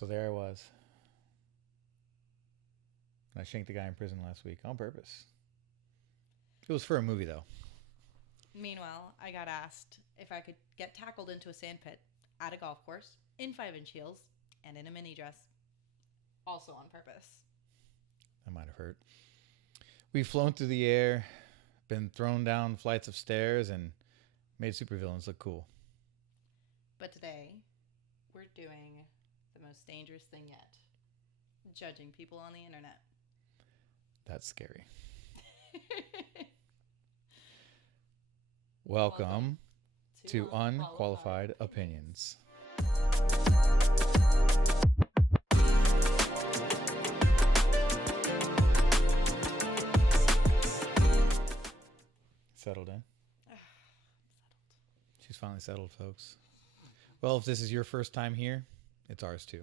So there I was. I shanked the guy in prison last week on purpose. It was for a movie, though. Meanwhile, I got asked if I could get tackled into a sand pit at a golf course in 5-inch heels and in a mini dress. Also on purpose. That might have hurt. We've flown through the air, been thrown down flights of stairs, and made supervillains look cool. But today, we're doing the most dangerous thing yet. Judging people on the internet. That's scary. Welcome to Unqualified Opinions. Settled in? She's finally settled, folks. Well, if this is your first time here, it's ours too.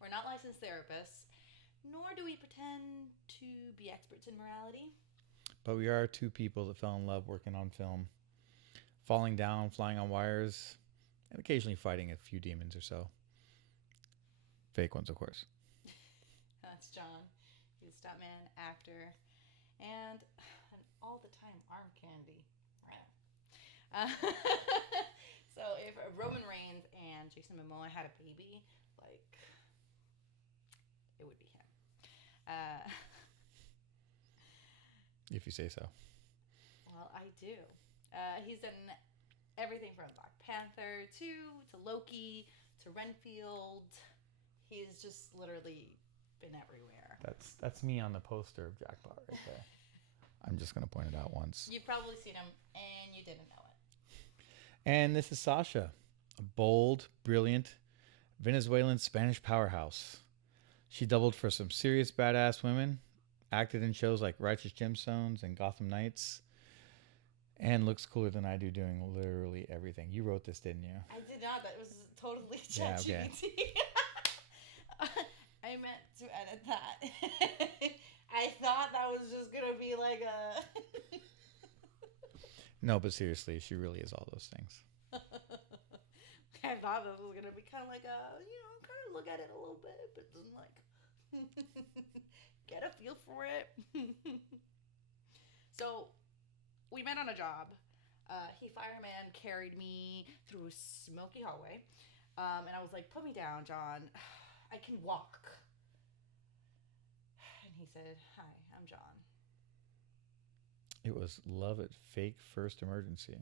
We're not licensed therapists, nor do we pretend to be experts in morality. But we are two people that fell in love working on film, falling down, flying on wires, and occasionally fighting a few demons or so. Fake ones, of course. That's John. He's a stuntman, actor, and an all-the-time arm candy. So if Roman Reigns and Jason Momoa had a baby, like, it would be him. If you say so. Well, I do. He's done everything from Black Panther to Loki to Renfield. He's just literally been everywhere. That's me on the poster of Jackpot right there. I'm just going to point it out once. You've probably seen him and you didn't know it. And this is Sasha, a bold, brilliant Venezuelan Spanish powerhouse. She doubled for some serious badass women, acted in shows like Righteous Gemstones and Gotham Knights, and looks cooler than I do doing literally everything. You wrote this, didn't you? I did not. That was totally ChatGPT. Yeah, okay. I meant to edit that. I thought that was just going to be like a... No, but seriously, she really is all those things. I thought this was going to be kind of like a, kind of look at it a little bit, but then like, get a feel for it. So, we met on a job. He fireman carried me through a smoky hallway. And I was like, put me down, John. I can walk. And he said, hi, I'm John. It was love at fake first emergency.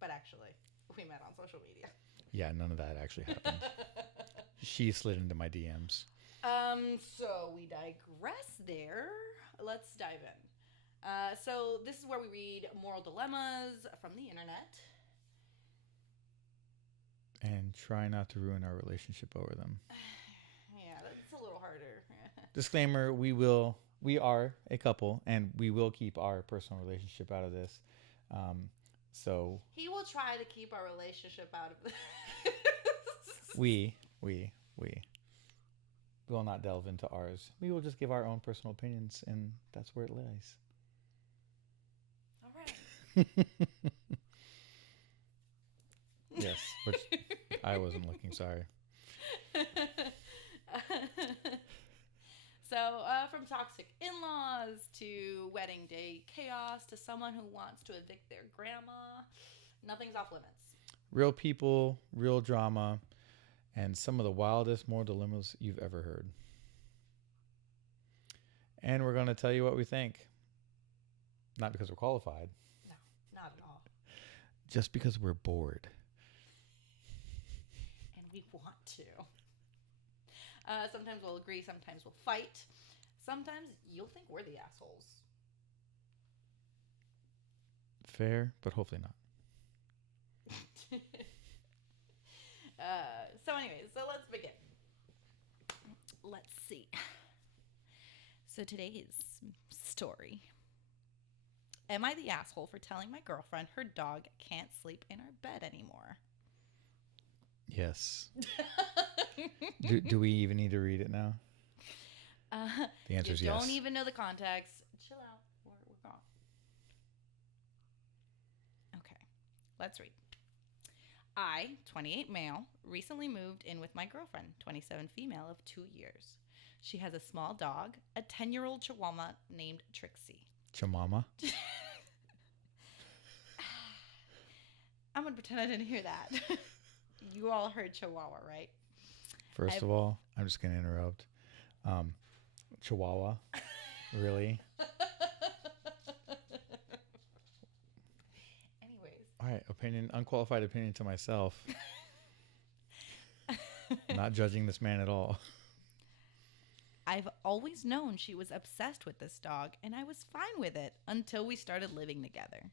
But actually, we met on social media. Yeah, none of that actually happened. She slid into my DMs. So we digress there. Let's dive in. So this is where we read moral dilemmas from the internet. And try not to ruin our relationship over them. Yeah, that's a little harder. Disclaimer, we are a couple, and we will keep our personal relationship out of this. So he will try to keep our relationship out of this. We will not delve into ours. We will just give our own personal opinions, and that's where it lies. All right. Yes, which I wasn't looking, sorry. So, from toxic in-laws to wedding day chaos to someone who wants to evict their grandma, nothing's off limits. Real people, real drama, and some of the wildest moral dilemmas you've ever heard. And we're going to tell you what we think. Not because we're qualified. No, not at all. Just because we're bored. And we want to. Sometimes we'll agree, sometimes we'll fight. Sometimes you'll think we're the assholes. Fair, but hopefully not. So anyways, so let's begin. Let's see. So today's story. Am I the asshole for telling my girlfriend her dog can't sleep in our bed anymore? Yes. Do we even need to read it now? The answer is yes. You don't even know the context. Chill out. We're gone. Okay. Let's read. I, 28 male, recently moved in with my girlfriend, 27 female of 2 years. She has a small dog, a 10-year-old Chihuahua named Trixie. Chamama. I'm going to pretend I didn't hear that. You all heard Chihuahua, right? First of all, I'm just going to interrupt. Chihuahua? Really? Anyways. All right, unqualified opinion to myself. Not judging this man at all. I've always known she was obsessed with this dog, and I was fine with it until we started living together.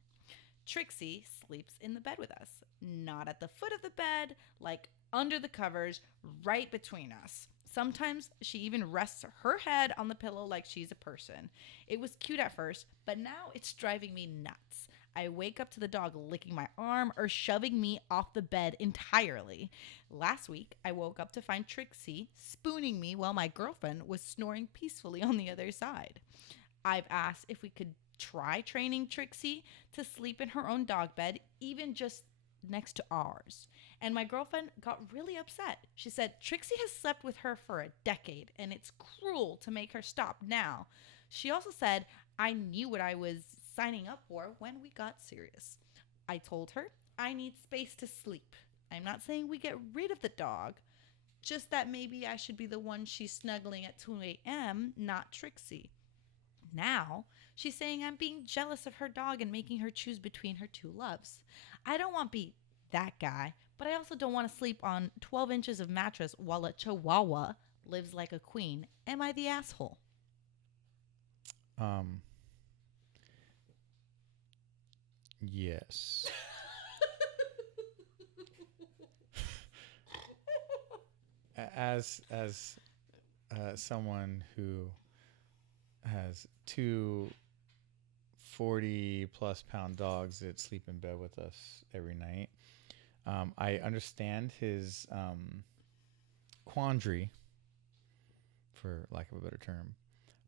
Trixie sleeps in the bed with us, not at the foot of the bed, like under the covers, right between us. Sometimes she even rests her head on the pillow like she's a person. It was cute at first, but now it's driving me nuts. I wake up to the dog licking my arm or shoving me off the bed entirely. Last week, I woke up to find Trixie spooning me while my girlfriend was snoring peacefully on the other side. I've asked if we could try training Trixie to sleep in her own dog bed, even just next to ours. And my girlfriend got really upset. She said Trixie has slept with her for a decade, and it's cruel to make her stop now. She also said I knew what I was signing up for when we got serious. I told her I need space to sleep. I'm not saying we get rid of the dog, just that maybe I should be the one she's snuggling at 2 a.m., not Trixie. Now, she's saying I'm being jealous of her dog and making her choose between her two loves. I don't want to be that guy, but I also don't want to sleep on 12 inches of mattress while a Chihuahua lives like a queen. Am I the asshole? Yes. As someone who has two 40-plus pound dogs that sleep in bed with us every night, I understand his quandary, for lack of a better term.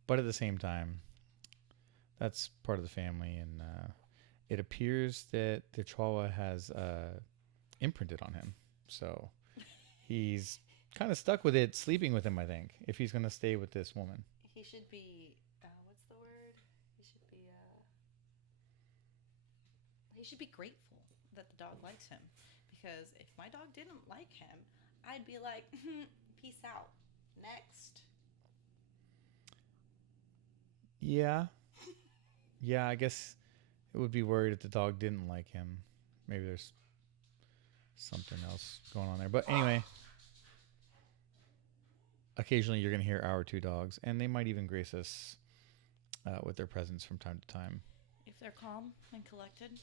But at the same time, that's part of the family, and it appears that the Chihuahua has imprinted on him. So he's kind of stuck with it, sleeping with him, I think, if he's going to stay with this woman. He should be, what's the word? He should be grateful that the dog likes him. Because if my dog didn't like him, I'd be like, peace out. Next. Yeah. Yeah, I guess it would be worried if the dog didn't like him. Maybe there's something else going on there. But anyway, occasionally you're going to hear our two dogs, and they might even grace us with their presence from time to time. If they're calm and collected,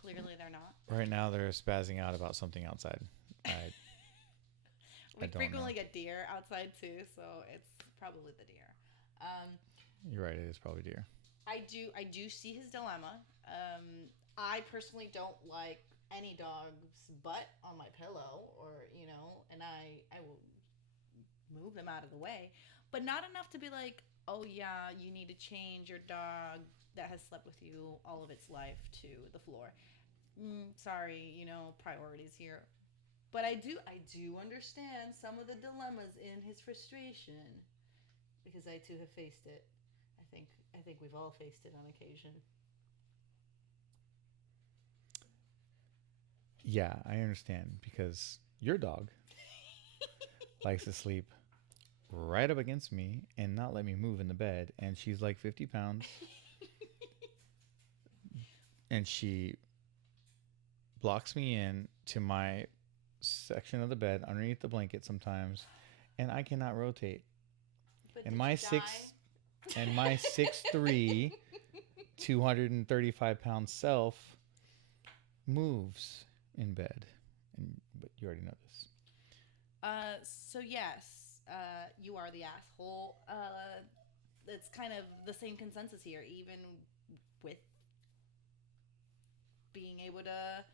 clearly they're not. Right now they're spazzing out about something outside. We frequently get deer outside too, so it's probably the deer. You're right, it is probably deer. I do see his dilemma. I personally don't like any dog's butt on my pillow, or and I will move them out of the way, but not enough to be like, oh yeah, you need to change your dog that has slept with you all of its life to the floor. Sorry, priorities here. But I do understand some of the dilemmas in his frustration, because I too have faced it. I think we've all faced it on occasion. Yeah, I understand, because your dog likes to sleep right up against me and not let me move in the bed, and she's like 50 pounds. And she blocks me in to my section of the bed underneath the blanket sometimes, and I cannot rotate. But And my 6'3", 235-pound self moves in bed. But you already know this. So yes, you are the asshole. It's kind of the same consensus here, even with being able to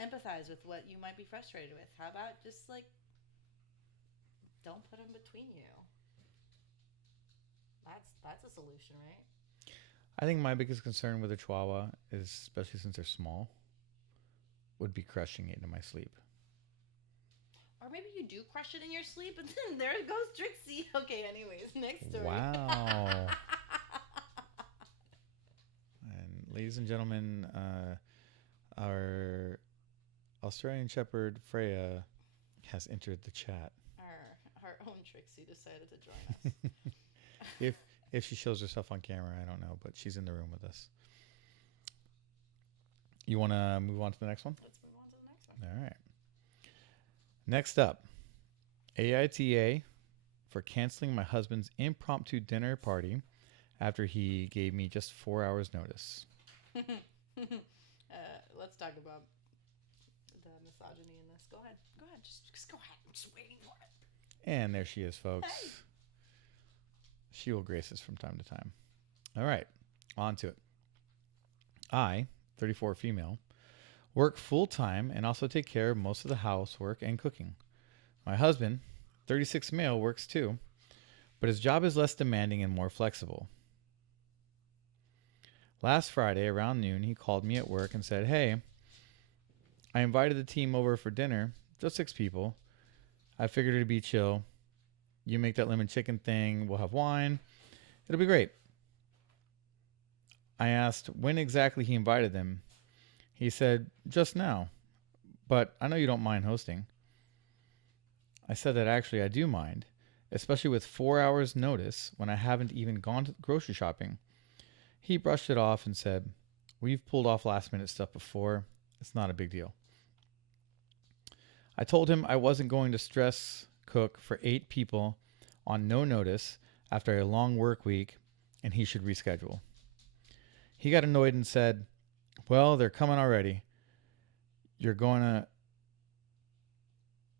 empathize with what you might be frustrated with. How about just don't put them between you? That's a solution, right? I think my biggest concern with a Chihuahua is, especially since they're small, would be crushing it in my sleep. Or maybe you do crush it in your sleep, and then there goes Trixie. Okay, anyways, next story. Wow. And ladies and gentlemen, our Australian Shepherd Freya has entered the chat. Our own Trixie decided to join us. If she shows herself on camera, I don't know, but she's in the room with us. You want to move on to the next one? Let's move on to the next one. All right. Next up, AITA for canceling my husband's impromptu dinner party after he gave me just 4 hours notice. Let's talk about the misogyny in this. Go ahead. Just go ahead. I'm just waiting for it. And there she is, folks. Hey. She will grace us from time to time. All right, on to it. I, 34 female, work full-time and also take care of most of the housework and cooking. My husband, 36 male, works too, but his job is less demanding and more flexible. Last Friday around noon, he called me at work and said, "Hey, I invited the team over for dinner, just 6 people. I figured it'd be chill. You make that lemon chicken thing, we'll have wine. It'll be great." I asked when exactly he invited them. He said, "Just now, but I know you don't mind hosting." I said that actually I do mind, especially with 4 hours notice when I haven't even gone to grocery shopping. He brushed it off and said, "We've pulled off last minute stuff before. It's not a big deal." I told him I wasn't going to stress cook for 8 people on no notice after a long work week and he should reschedule. He got annoyed and said, "Well, they're coming already. You're going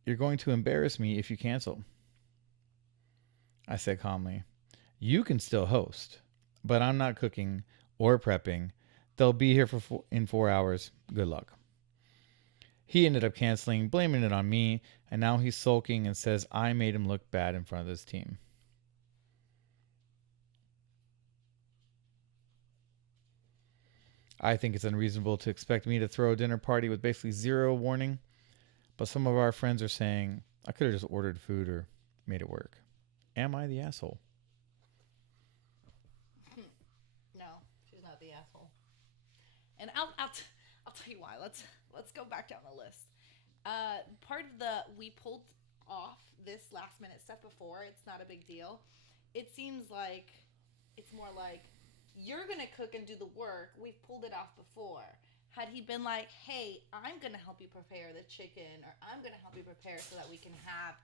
to embarrass me if you cancel." I said calmly, "You can still host, but I'm not cooking or prepping. They'll be here in 4 hours. Good luck." He ended up canceling, blaming it on me, and now he's sulking and says I made him look bad in front of his team. I think it's unreasonable to expect me to throw a dinner party with basically zero warning, but some of our friends are saying I could have just ordered food or made it work. Am I the asshole? No, she's not the asshole. And I'll tell you why. Let's go back down the list. Part of we pulled off this last minute stuff before. It's not a big deal. It seems like it's more like you're gonna cook and do the work. We've pulled it off before. Had he been like, "Hey, I'm gonna help you prepare the chicken, or I'm gonna help you prepare so that we can have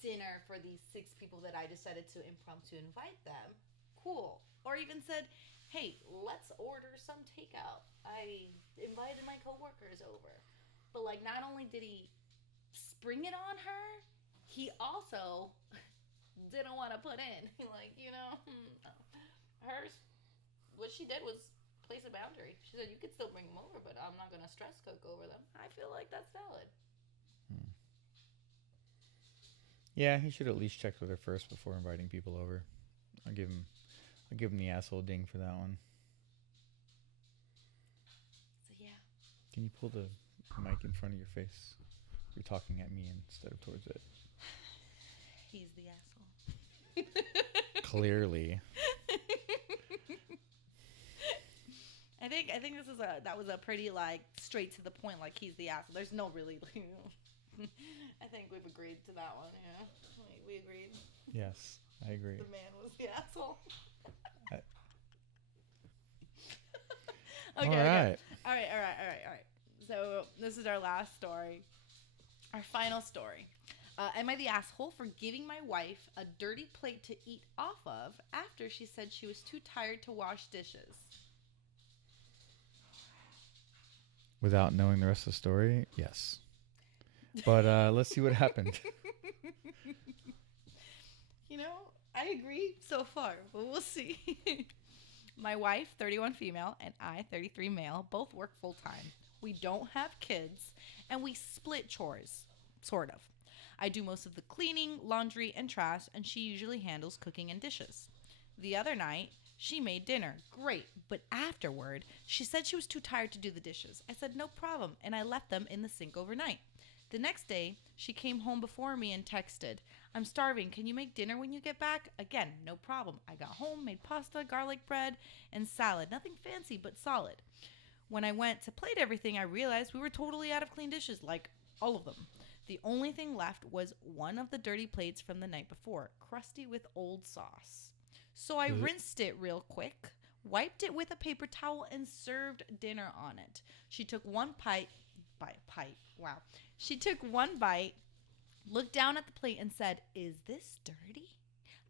dinner for these 6 people that I decided to impromptu invite them," cool. Or even said, "Hey, let's order some takeout. I invited my coworkers over." But like, not only did he spring it on her, he also didn't want to put in. Like, hers, what she did was place a boundary. She said, "You could still bring them over, but I'm not going to stress cook over them." I feel like that's valid. Yeah, he should at least check with her first before inviting people over. I'll give him the asshole ding for that one. So yeah. Can you pull the mic in front of your face? You're talking at me instead of towards it. He's the asshole. Clearly. I think that was a pretty like straight to the point, like he's the asshole. There's no really I think we've agreed to that one, yeah. We agreed. Yes, I agree. The man was the asshole. Okay. All right. So this is our last story. Our final story. Am I the asshole for giving my wife a dirty plate to eat off of after she said she was too tired to wash dishes? Without knowing the rest of the story, yes. But let's see what happened. I agree so far, but we'll see. My wife, 31 female, and I, 33 male, both work full time. We don't have kids, and we split chores, sort of. I do most of the cleaning, laundry, and trash, and she usually handles cooking and dishes. The other night, She made dinner. Great. But afterward, she said she was too tired to do the dishes. I said, no problem, and I left them in the sink overnight. The next day, she came home before me and texted, I'm starving. Can you make dinner when you get back? Again, no problem. I got home, made pasta, garlic bread, and salad. Nothing fancy, but solid. When I went to plate everything, I realized we were totally out of clean dishes, like all of them. The only thing left was one of the dirty plates from the night before, crusty with old sauce. So I rinsed it real quick, wiped it with a paper towel, and served dinner on it. She took one She took one bite, looked down at the plate, and said, is this dirty?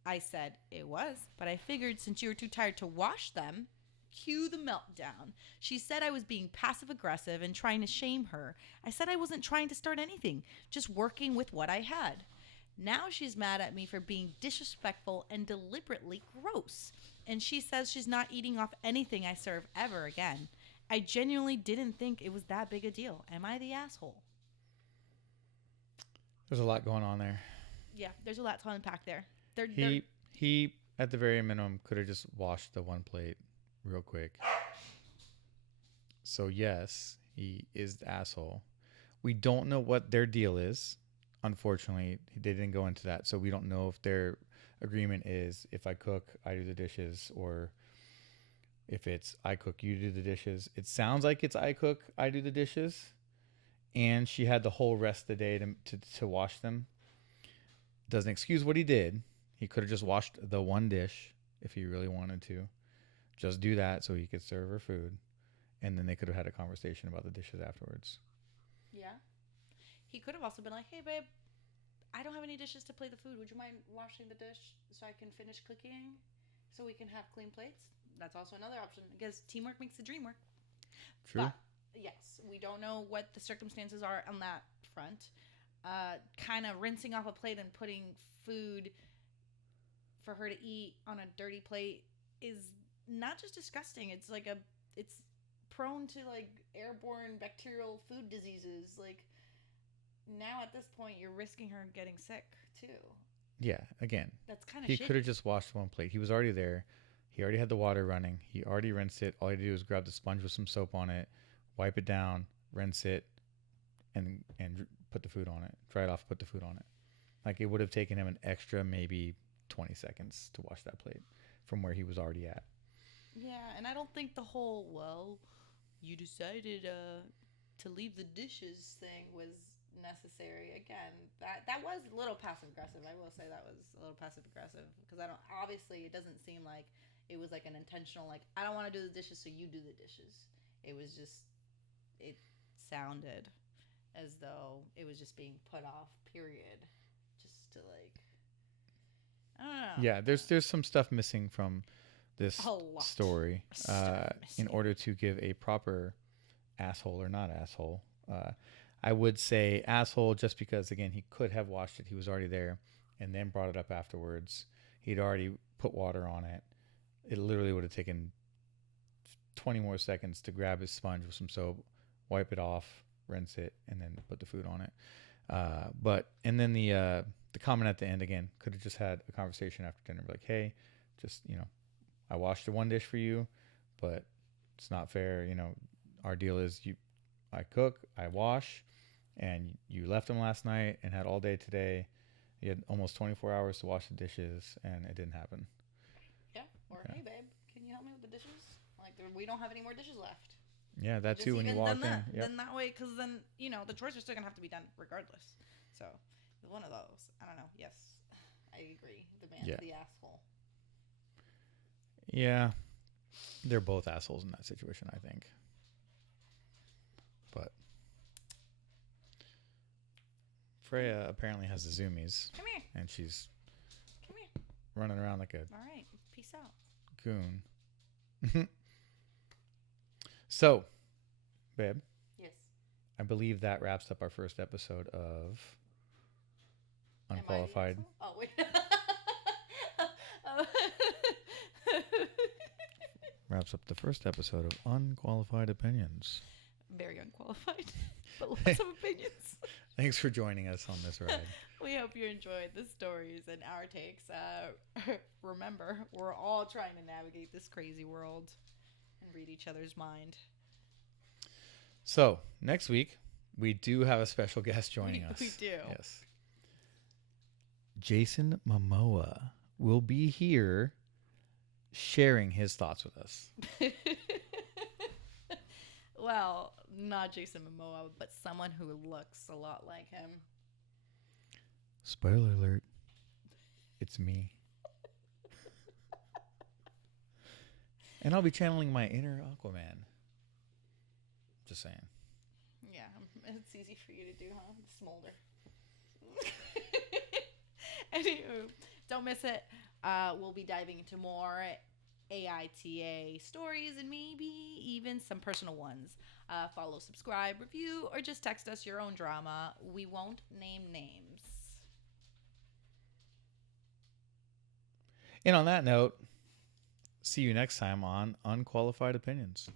I said, it was, but I figured since you were too tired to wash them, cue the meltdown. She said I was being passive-aggressive and trying to shame her. I said I wasn't trying to start anything, just working with what I had. Now she's mad at me for being disrespectful and deliberately gross. And she says she's not eating off anything I serve ever again. I genuinely didn't think it was that big a deal. Am I the asshole? There's a lot going on there. Yeah, there's a lot to unpack there. He at the very minimum could have just washed the one plate real quick. So yes, he is the asshole. We don't know what their deal is. Unfortunately, they didn't go into that, so we don't know if their agreement is if I cook, I do the dishes, or if it's I cook, you do the dishes. It sounds like it's I cook, I do the dishes, and she had the whole rest of the day to wash them. Doesn't excuse what he did. He could have just washed the one dish if he really wanted to. Just do that so he could serve her food, and then they could have had a conversation about the dishes afterwards. Yeah. He could have also been like, hey, babe, I don't have any dishes to plate the food. Would you mind washing the dish so I can finish cooking so we can have clean plates? That's also another option because teamwork makes the dream work. True. But, yes, we don't know what the circumstances are on that front. Kind of rinsing off a plate and putting food for her to eat on a dirty plate is not just disgusting. It's like it's prone to like airborne bacterial food diseases. Like, now at this point, you're risking her getting sick too. Yeah, again, that's kind of he could have just washed one plate. He was already there. He already had the water running. He already rinsed it. All he had to do was grab the sponge with some soap on it, wipe it down, rinse it, and put the food on it. Dry it off, put the food on it. Like, it would have taken him an extra maybe 20 seconds to wash that plate from where he was already at. Yeah, and I don't think the whole, well, you decided to leave the dishes thing was necessary. Again, that was a little passive aggressive. I will say that was a little passive aggressive because obviously it doesn't seem like it was like an intentional, like, I don't want to do the dishes so you do the dishes. It was just, it sounded as though it was just being put off, period, just to like, I don't know. Yeah, there's some stuff missing from this story in order to give a proper asshole or not asshole. I would say asshole just because, again, he could have washed it. He was already there and then brought it up afterwards. He'd already put water on it. It literally would have taken 20 more seconds to grab his sponge with some soap, wipe it off, rinse it, and then put the food on it. And then the comment at the end, again, could have just had a conversation after dinner. Like, hey, just, I washed the one dish for you, but it's not fair. Our deal is I cook, I wash, and you left them last night and had all day today. You had almost 24 hours to wash the dishes, and it didn't happen. Yeah. Or, hey, babe, can you help me with the dishes? Like, we don't have any more dishes left. Yeah, that too, when you walk in. Yep. Then that way, because then, the chores are still going to have to be done regardless. So, one of those. I don't know. Yes, I agree. The man's the asshole. Yeah. They're both assholes in that situation, I think. But Freya apparently has the zoomies. Come here. And she's Come here. running around like a All right. Peace out. goon. So, babe. Yes. I believe that wraps up our first episode of Unqualified. Oh, wait. Wraps up the first episode of Unqualified Opinions. Very unqualified, but lots of opinions. Thanks for joining us on this ride. We hope you you enjoyed the stories and our takes. Remember, we're all trying to navigate this crazy world and read each other's mind. So, next week, we do have a special guest joining us. We do. Yes. Jason Momoa will be here sharing his thoughts with us. Well, not Jason Momoa, but someone who looks a lot like him. Spoiler alert. It's me. And I'll be channeling my inner Aquaman. Just saying. Yeah, it's easy for you to do, huh? Smolder. Anywho, don't miss it. We'll be diving into more AITA stories and maybe even some personal ones. Follow, subscribe, review, or just text us your own drama. We won't name names. And on that note, see you next time on Unqualified Opinions.